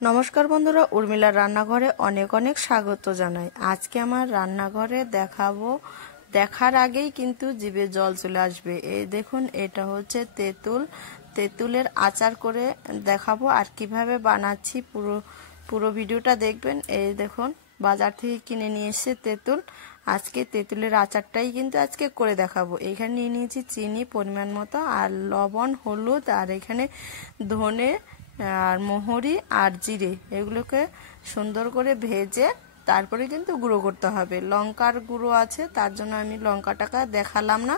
নমস্কার বন্ধুরা, উর্মিলার রান্নাঘরে অনেক অনেক স্বাগত জানাই। আজকে আমার রান্নাঘরে দেখাবো, দেখার আগেই কিন্তু জিভে জল চলে আসবে। এই দেখুন, এটা হচ্ছে তেঁতুলের আচার করে দেখাবো আর কিভাবে বানাচ্ছি পুরো ভিডিওটা দেখবেন। এই দেখুন, বাজার থেকে কিনে নিয়ে এসে তেঁতুল, আজকে তেঁতুলের আচারটাই কিন্তু আজকে করে দেখাবো। এখানে নিয়ে নিয়েছি চিনি পরিমাণ মতো, আর লবণ, হলুদ, আর এখানে ধনে আর মোহরি আর জিরে, এগুলোকে সুন্দর করে ভেজে তারপরে কিন্তু গুঁড়ো করতে হবে। লঙ্কার গুঁড়ো আছে, তার জন্য আমি লঙ্কাটাকে দেখালাম না।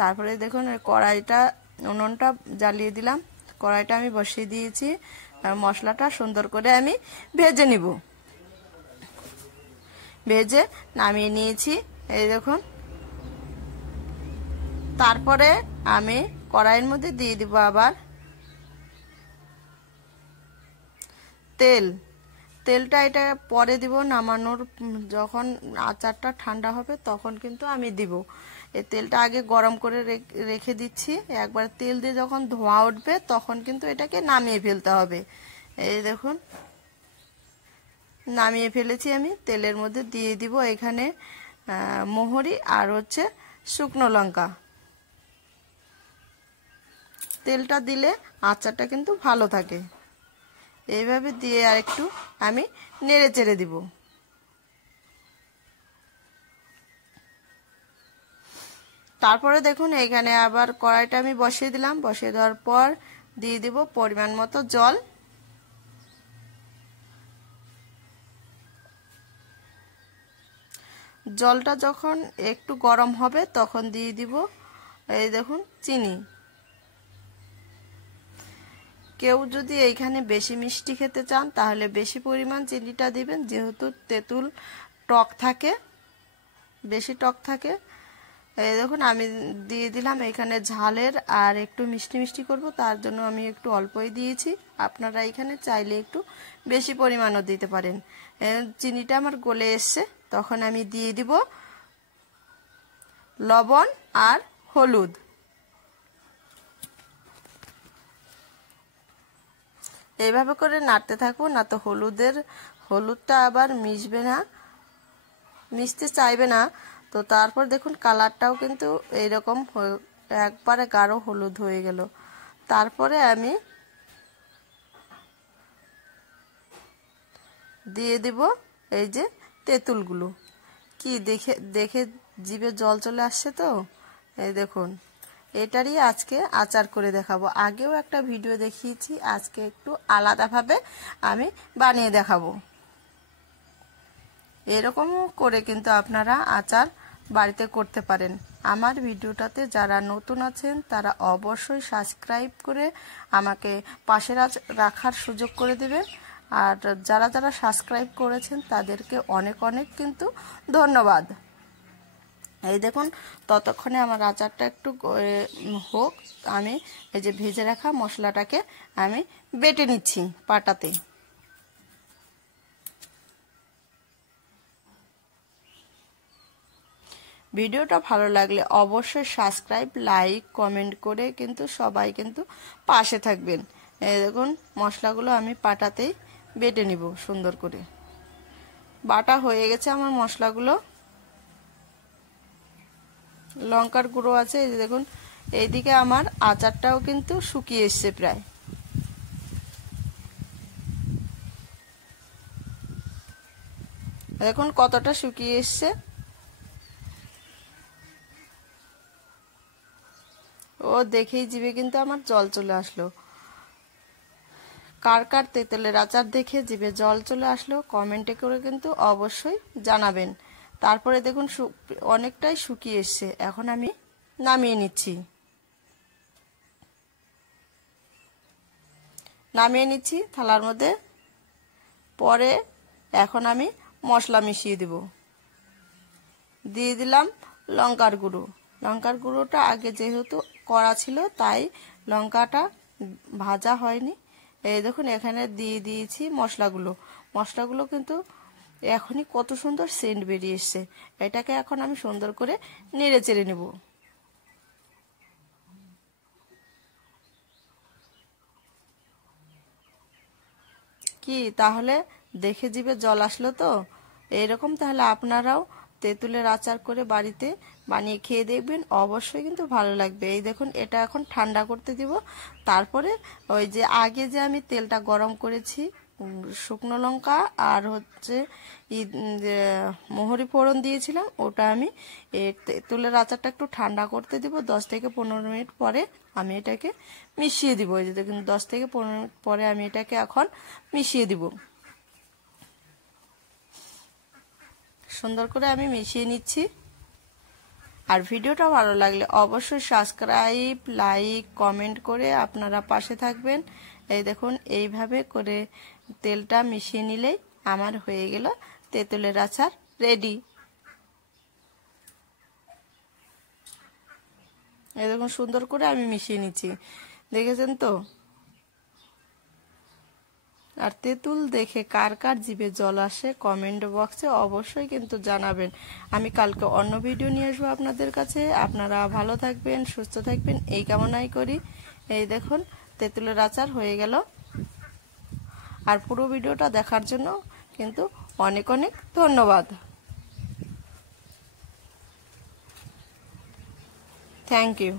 তারপরে দেখুন, কড়াইটা, উনুনটা জ্বালিয়ে দিলাম, কড়াইটা আমি বসিয়ে দিয়েছি, আর মশলাটা সুন্দর করে আমি ভেজে নিব। ভেজে নামিয়ে নিয়েছি, এই দেখুন। তারপরে আমি কড়াইয়ের মধ্যে দিয়ে দিব আবার তেলটা। এটা পরে দিব, নামানোর যখন আচারটা ঠান্ডা হবে তখন কিন্তু আমি দিব। এই তেলটা আগে গরম করে রেখে দিচ্ছি। একবার তেল দিয়ে যখন ধোঁয়া উঠবে তখন কিন্তু এটাকে নামিয়ে ফেলতে হবে। এই দেখুন, নামিয়ে ফেলেছি আমি। তেলের মধ্যে দিয়ে দিব এখানে মোহরি আর হচ্ছে শুকনো লঙ্কা। তেলটা দিলে আচারটা কিন্তু ভালো থাকে। এইভাবে দিয়ে আর একটু আমি নেড়ে চেড়ে দিব। তারপরে দেখুন, এখানে আবার কড়াইটা আমি বসিয়ে দিলাম। বসিয়ে দেওয়ার পর দিয়ে দিব পরিমাণ মতো জল। জলটা যখন একটু গরম হবে তখন দিয়ে দিব এই দেখুন চিনি। কেউ যদি এইখানে বেশি মিষ্টি খেতে চান তাহলে বেশি পরিমাণ চিনিটা দিবেন, যেহেতু তেঁতুল টক থাকে, বেশি টক থাকে। এই দেখুন, আমি দিয়ে দিলাম এখানে ঝালের আর একটু মিষ্টি মিষ্টি করব, তার জন্য আমি একটু অল্পই দিয়েছি। আপনারা এখানে চাইলে একটু বেশি পরিমাণও দিতে পারেন। চিনিটা আমার গলে এসছে, তখন আমি দিয়ে দিব লবণ আর হলুদ। এইভাবে করে নাড়তে থাকবো, না তো হলুদটা আবার মিশতে চাইবে না। তো তারপর দেখুন, কালারটাও কিন্তু এইরকম একবারে গাঢ় হলুদ হয়ে গেল। তারপরে আমি দিয়ে দিব এই যে তেঁতুলগুলো। কি দেখে জিভে জল চলে আসছে তো। এই দেখুন, এটারই আজকে আচার করে দেখাবো। আগেও একটা ভিডিও দেখিয়েছি, আজকে একটু আলাদাভাবে আমি বানিয়ে দেখাবো। এরকম করে কিন্তু আপনারা আচার বাড়িতে করতে পারেন। আমার ভিডিওটাতে যারা নতুন আছেন তারা অবশ্যই সাবস্ক্রাইব করে আমাকে পাশে রাখার সুযোগ করে দেবেন। আর যারা যারা সাবস্ক্রাইব করেছেন তাদেরকে অনেক অনেক কিন্তু ধন্যবাদ। এই দেখুন, ততক্ষণে আমার আচারটা একটু হোক, আমি এই যে ভেজে রাখা মশলাটাকে আমি বেটে নিচ্ছি পাটাতে। ভিডিওটা ভালো লাগলে অবশ্যই সাবস্ক্রাইব, লাইক, কমেন্ট করে কিন্তু সবাই কিন্তু পাশে থাকবেন। এই দেখুন, মশলাগুলো আমি পাটাতেই বেটে নিব সুন্দর করে। বাটা হয়ে গেছে আমার মশলাগুলো। লঙ্কার গুঁড়ো আছে, এই দেখুন। এইদিকে আমার আচারটাও কিন্তু শুকিয়ে এসছে প্রায়। দেখুন কতটা শুকিয়ে এসছে। ও দেখেই জিভে কিন্তু আমার জল চলে আসলো। কার কার তেঁতুলের আচার দেখে জিভে জল চলে আসলো কমেন্টে করে কিন্তু অবশ্যই জানাবেন। তারপরে দেখুন অনেকটাই শুকিয়ে এসছে, এখন আমি নামিয়ে নিচ্ছি থালার মধ্যে। পরে এখন আমি মশলা মিশিয়ে দিব। দিয়ে দিলাম লঙ্কার গুঁড়োটা আগে যেহেতু করা ছিল তাই লঙ্কাটা ভাজা হয়নি। এই দেখুন, এখানে দিয়ে দিয়েছি মশলাগুলো কিন্তু এখনই কত সুন্দর সেন্ট বেরিয়ে এসছে। এটাকে এখন আমি সুন্দর করে নেড়ে চেড়ে নেব। কি তাহলে দেখে জিভে জল আসলো তো? এইরকম তাহলে আপনারাও তেঁতুলের আচার করে বাড়িতে বানিয়ে খেয়ে দেখবেন, অবশ্যই কিন্তু ভালো লাগবে। এই দেখুন, এটা এখন ঠান্ডা করতে দিব। তারপরে ওই যে আগে যে আমি তেলটা গরম করেছি, শুকনো লঙ্কা আর হচ্ছে মোহরি ফোড়ন দিয়েছিলাম, ওটা আমি তেঁতুলের আচারটা একটু ঠান্ডা করতে দিব। 10 থেকে 15 মিনিট পরে আমি এটাকে মিশিয়ে দিব। এই যে দেখুন, 10 থেকে 15 মিনিট পরে আমি এটাকে এখন মিশিয়ে দিব। সুন্দর করে আমি মিশিয়ে নিচ্ছি। আর ভিডিওটা ভালো লাগলে অবশ্যই সাবস্ক্রাইব, লাইক, কমেন্ট করে আপনারা পাশে থাকবেন। এই দেখুন, এইভাবে করে তেলটা মিশিয়ে নিলেই আমার হয়ে গেল তেঁতুলের আচার রেডি। এই দেখুন, সুন্দর করে আমি মিশিয়ে নিচ্ছি, দেখেছেন তো? আর তেঁতুল দেখে কার কার জিভে জল আসে কমেন্ট বক্সে অবশ্যই কিন্তু জানাবেন। আমি কালকে অন্য ভিডিও নিয়ে আসবো আপনাদের কাছে। আপনারা ভালো থাকবেন, সুস্থ থাকবেন এই কামনাই করি। এই দেখুন, তেঁতুলের আচার হয়ে গেল। আর পুরো ভিডিওটা দেখার জন্য কিন্তু অনেক অনেক ধন্যবাদ। Thank you.